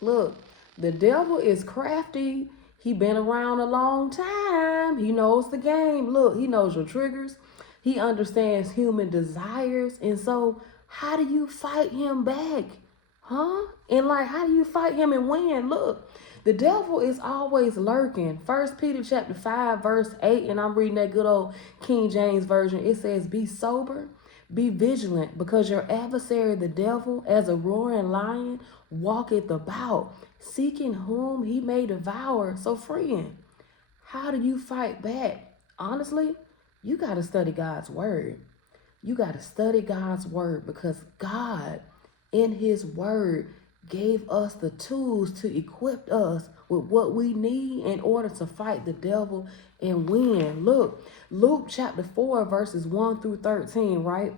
Look, the devil is crafty. He been around a long time. He knows the game. Look, he knows your triggers. He understands human desires. And so, how do you fight him back? Huh? And like, how do you fight him and win? Look, the devil is always lurking. First Peter chapter 5, verse 8, and I'm reading that good old King James Version. It says, be sober, be vigilant, because your adversary, the devil, as a roaring lion, walketh about, seeking whom he may devour. So, friend, how do you fight back? Honestly, you got to study God's word. You got to study God's word, because God, in his word, gave us the tools to equip us with what we need in order to fight the devil and win. Look, Luke chapter 4, verses 1 through 13, right?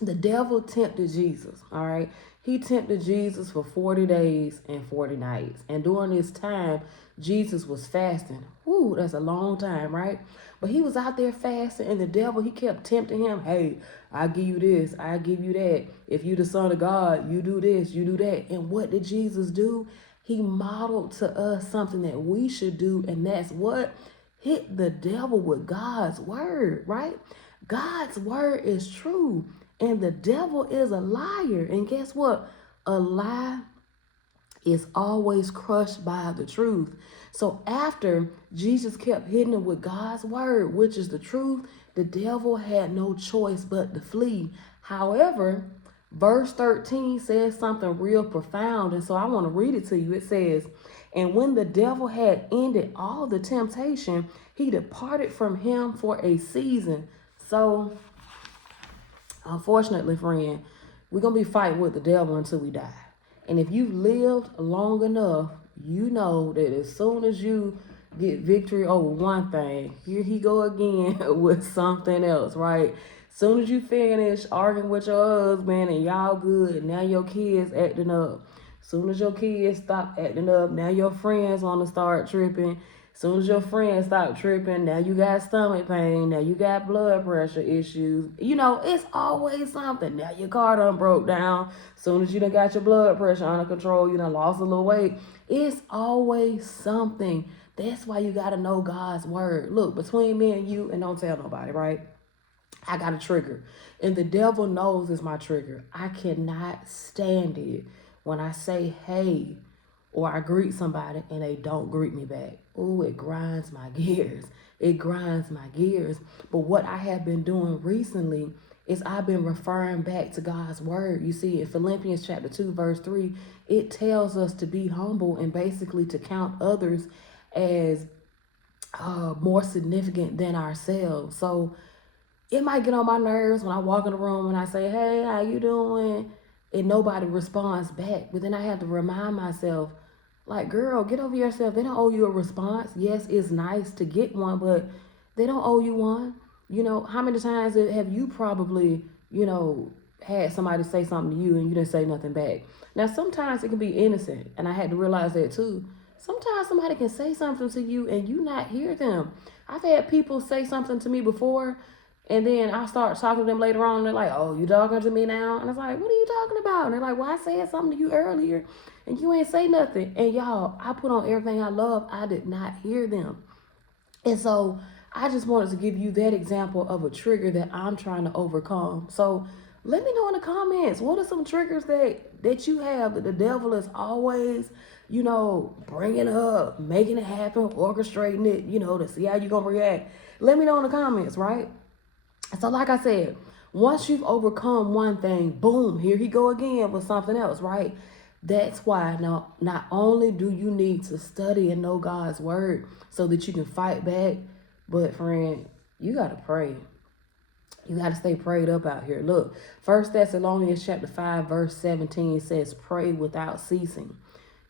The devil tempted Jesus, all right? He tempted Jesus for 40 days and 40 nights. And during this time, Jesus was fasting. Whoo, that's a long time, right? But he was out there fasting, and the devil, he kept tempting him. Hey, I give you this, I give you that. If you the son of God, you do this, you do that. And what did Jesus do? He modeled to us something that we should do, and that's what? Hit the devil with God's word, right? God's word is true, and the devil is a liar. And guess what? A lie is always crushed by the truth. So after Jesus kept hitting him with God's word, which is the truth, the devil had no choice but to flee. However, verse 13 says something real profound. And so I want to read it to you. It says, and when the devil had ended all the temptation, he departed from him for a season. So, unfortunately, friend, we're going to be fighting with the devil until we die. And if you've lived long enough, you know that as soon as you get victory over one thing, here he go again with something else, right? Soon as you finish arguing with your husband and y'all good, now your kids acting up. Soon as your kids stop acting up, now your friends want to start tripping. Soon as your friends stop tripping, now you got stomach pain. Now you got blood pressure issues. You know, it's always something. Now your car done broke down. Soon as you done got your blood pressure under control, you done lost a little weight. It's always something. That's why you got to know God's word. Look, between me and you, and don't tell nobody, right? I got a trigger. And the devil knows it's my trigger. I cannot stand it when I say, hey, or I greet somebody and they don't greet me back. Oh, it grinds my gears. It grinds my gears. But what I have been doing recently is I've been referring back to God's word. You see, in Philippians chapter 2, verse 3, it tells us to be humble and basically to count others as more significant than ourselves. So it might get on my nerves when I walk in the room and I say, hey, how you doing? And nobody responds back. But then I have to remind myself, like, girl, get over yourself. They don't owe you a response. Yes, it's nice to get one, but they don't owe you one. You know, how many times have you probably, had somebody say something to you and you didn't say nothing back? Now, sometimes it can be innocent, and I had to realize that too. Sometimes somebody can say something to you and you not hear them. I've had people say something to me before, and then I start talking to them later on, and they're like, oh, you talking to me now? And it's like, what are you talking about? And they're like, well, I said something to you earlier, and you ain't say nothing. And y'all, I put on everything I love. I did not hear them. And so I just wanted to give you that example of a trigger that I'm trying to overcome. So let me know in the comments, what are some triggers that you have that the devil is always, bringing up, making it happen, orchestrating it, to see how you're going to react. Let me know in the comments, right? So like I said, once you've overcome one thing, boom, here he go again with something else, right? That's why now not only do you need to study and know God's word so that you can fight back, but friend, you gotta pray. You gotta stay prayed up out here. Look, 1 Thessalonians chapter 5, verse 17 says, pray without ceasing.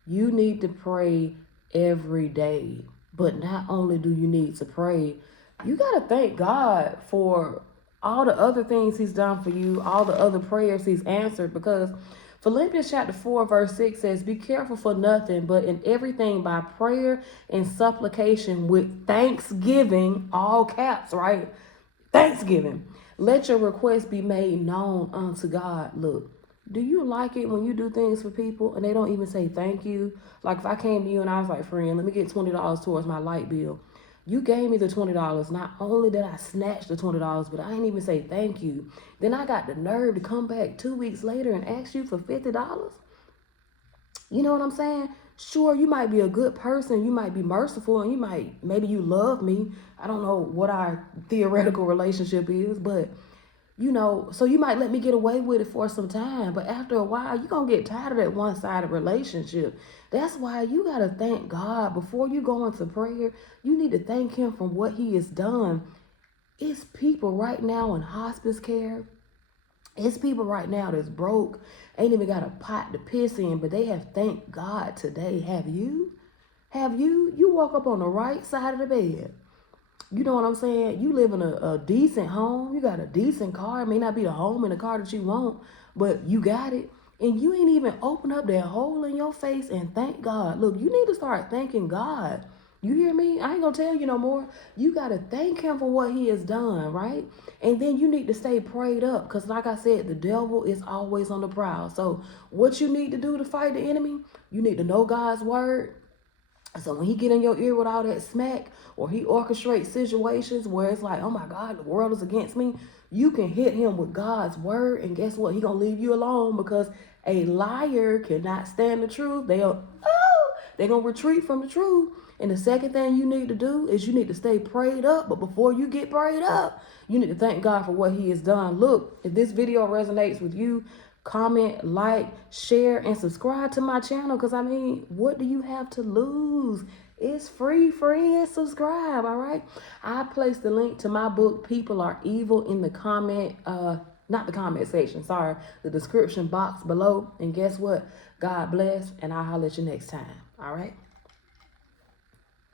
You need to pray every day. But not only do you need to pray, you got to thank God for all the other things he's done for you, all the other prayers he's answered, because Philippians chapter 4, verse 6 says, be careful for nothing, but in everything by prayer and supplication with thanksgiving, all caps, right? Thanksgiving. Let your request be made known unto God. Look, Do you like it when you do things for people and they don't even say thank you? Like if I came to you and I was like, friend, let me get $20 towards my light bill. You gave me the $20. Not only did I snatch the $20, but I didn't even say thank you. Then I got the nerve to come back 2 weeks later and ask you for $50. You know what I'm saying? Sure, you might be a good person, you might be merciful, and maybe you love me. I don't know what our theoretical relationship is, but so you might let me get away with it for some time, but after a while, you're going to get tired of that one-sided relationship. That's why you got to thank God before you go into prayer. You need to thank him for what he has done. It's people right now in hospice care. It's people right now that's broke, ain't even got a pot to piss in, but they have thanked God today. Have you? Have you? You woke up on the right side of the bed. You know what I'm saying? You live in a decent home. You got a decent car. It may not be the home and the car that you want, but you got it. And you ain't even open up that hole in your face and thank God. Look, you need to start thanking God. You hear me? I ain't gonna tell you no more. You gotta thank him for what he has done, right? And then you need to stay prayed up. Because like I said, the devil is always on the prowl. So what you need to do to fight the enemy, you need to know God's word. So when he get in your ear with all that smack, or he orchestrates situations where it's like, oh my God, the world is against me, you can hit him with God's word, and guess what? He gonna leave you alone, because a liar cannot stand the truth. They're gonna retreat from the truth. And the second thing you need to do is you need to stay prayed up. But before you get prayed up, you need to thank God for what he has done. Look, if this video resonates with you, comment, like, share, and subscribe to my channel. Because, I mean, what do you have to lose? It's free, and subscribe, all right? I placed the link to my book, People Are Evil, in the comment, not the comment section, sorry, the description box below. And guess what? God bless, and I'll holler at you next time, all right?